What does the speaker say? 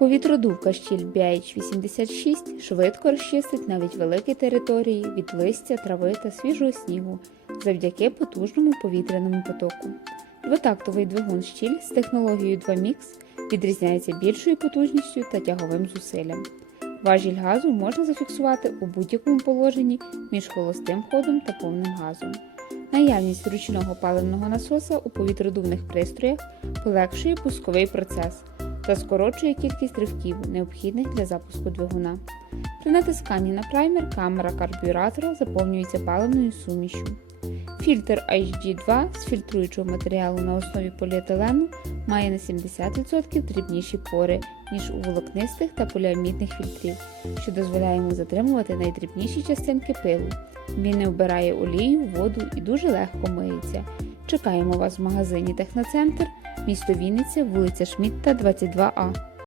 Повітродувка щіль BH86 швидко розчистить навіть великі території від листя, трави та свіжого снігу завдяки потужному повітряному потоку. Двотактовий двигун щіль з технологією 2MIX відрізняється більшою потужністю та тяговим зусиллям. Важіль газу можна зафіксувати у будь-якому положенні між холостим ходом та повним газом. Наявність ручного паливного насоса у повітродувних пристроях полегшує пусковий процес та скорочує кількість ривків, необхідних для запуску двигуна. При натисканні на праймер камера карбюратора заповнюється паливною сумішю. Фільтр HD2 з фільтруючого матеріалу на основі поліетилену має на 70% дрібніші пори, ніж у волокнистих та поліамідних фільтрів, що дозволяє йому затримувати найдрібніші частинки пилу. Він не вбирає олію, воду і дуже легко миється. Чекаємо вас в магазині Техноцентр, місто Вінниця, вулиця Шмітта, 22А.